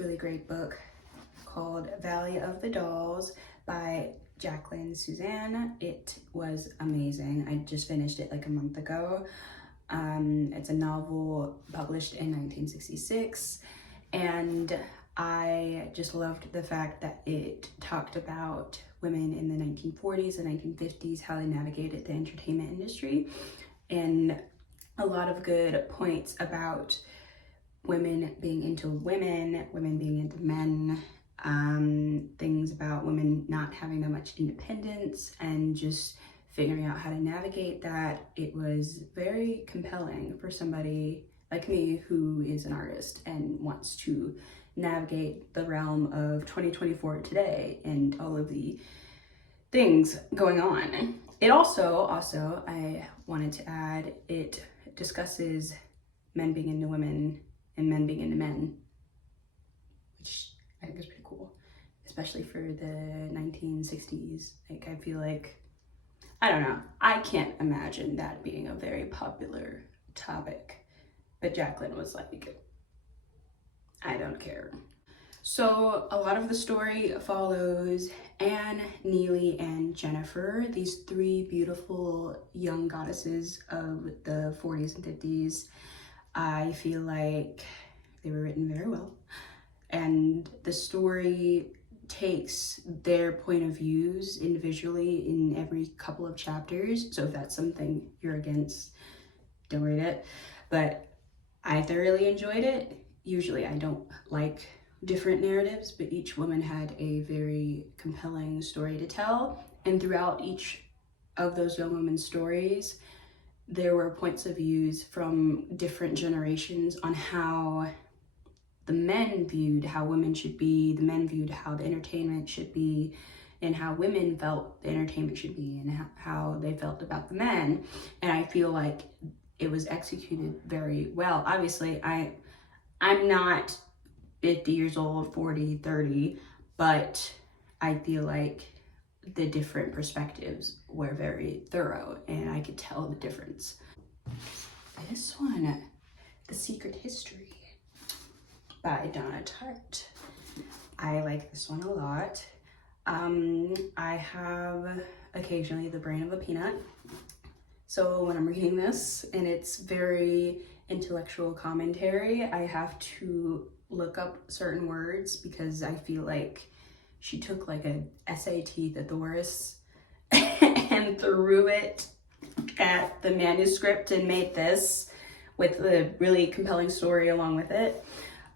really great book called Valley of the Dolls by Jacqueline Susann. It was amazing. I just finished it like a month ago. It's a novel published in 1966, and I just loved the fact that it talked about women in the 1940s and 1950s, how they navigated the entertainment industry, and a lot of good points about women being into women, women being into men, things about women not having that much independence and just figuring out how to navigate that. It was very compelling for somebody like me who is an artist and wants to navigate the realm of 2024 today and all of the things going on. It also, I wanted to add, it discusses men being into women and men being into men, which I think is pretty cool, especially for the 1960s. Like, I feel like, I don't know, I can't imagine that being a very popular topic, but Jacqueline was like, I don't care. So a lot of the story follows Anne, Neely, and Jennifer, these three beautiful young goddesses of the 40s and 50s. I feel like they were written very well, and the story takes their point of views individually in every couple of chapters. So if that's something you're against, don't read it. But I thoroughly enjoyed it. Usually I don't like different narratives, but each woman had a very compelling story to tell. And throughout each of those young women's stories, there were points of views from different generations on how the men viewed how women should be, the men viewed how the entertainment should be, and how women felt the entertainment should be, and how they felt about the men. And I feel like it was executed very well. Obviously, I'm not 50 years old, 40, 30, but I feel like the different perspectives were very thorough and I could tell the difference. This one, The Secret History by Donna Tartt. I like this one a lot. I have occasionally the brain of a peanut. So when I'm reading this and it's very intellectual commentary, I have to look up certain words because I feel like she took like a SAT thesaurus and threw it at the manuscript and made this with a really compelling story along with it.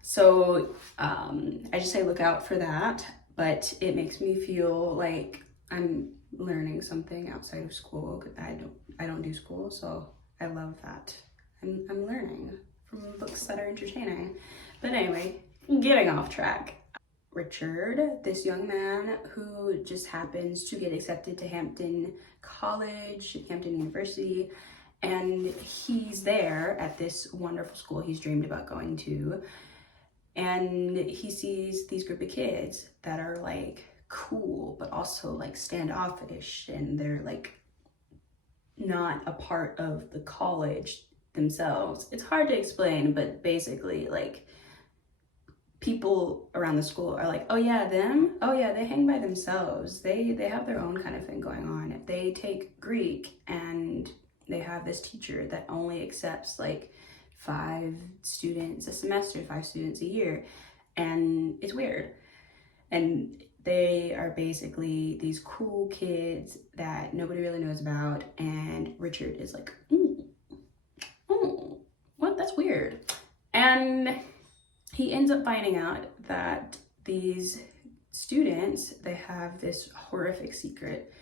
So I just say look out for that, but it makes me feel like I'm learning something outside of school. I don't do school, so I love that. I'm learning from books that are entertaining. But anyway, getting off track. Richard, this young man who just happens to get accepted to Hampton College, Hampton University, and he's there at this wonderful school he's dreamed about going to, and he sees these group of kids that are like cool but also like standoffish, and they're like not a part of the college themselves. It's hard to explain, but basically like people around the school are like, oh yeah, them? Oh yeah, they hang by themselves. They have their own kind of thing going on. They take Greek and they have this teacher that only accepts like 5 students a semester, 5 students a year. And it's weird. And they are basically these cool kids that nobody really knows about. And Richard is like, what? That's weird. And he ends up finding out that these students, they have this horrific secret.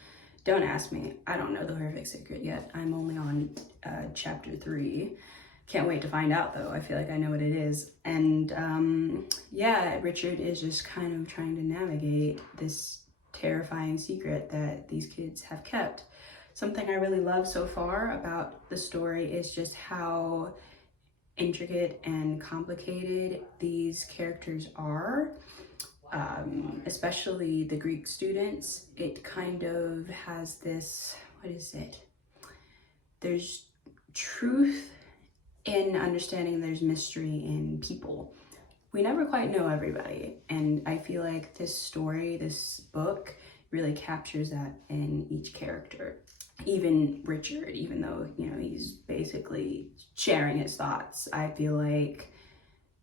Don't ask me. I don't know the horrific secret yet. I'm only on chapter 3. Can't wait to find out though. I feel like I know what it is. And yeah, Richard is just kind of trying to navigate this terrifying secret that these kids have kept. Something I really love so far about the story is just how intricate and complicated these characters are, especially the Greek students. It kind of has this, what is it? There's truth in understanding there's mystery in people. we never quite know everybody. And I feel like this story, this book, really captures that in each character. Even Richard, even though, you know, he's basically sharing his thoughts, I feel like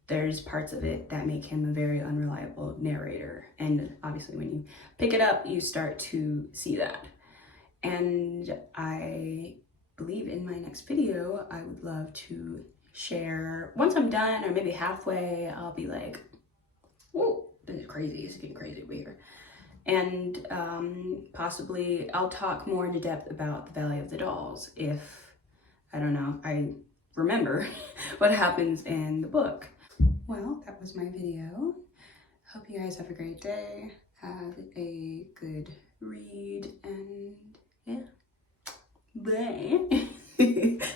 there's parts of it that make him a very unreliable narrator. And obviously when you pick it up, you start to see that. And I believe in my next video, I would love to share, once I'm done or maybe halfway, I'll be like, whoa, this is crazy, it's getting crazy over here. And possibly I'll talk more into depth about the Valley of the Dolls if, I don't know, I remember what happens in the book. Well, that was my video. Hope you guys have a great day, have a good read, and yeah, bye.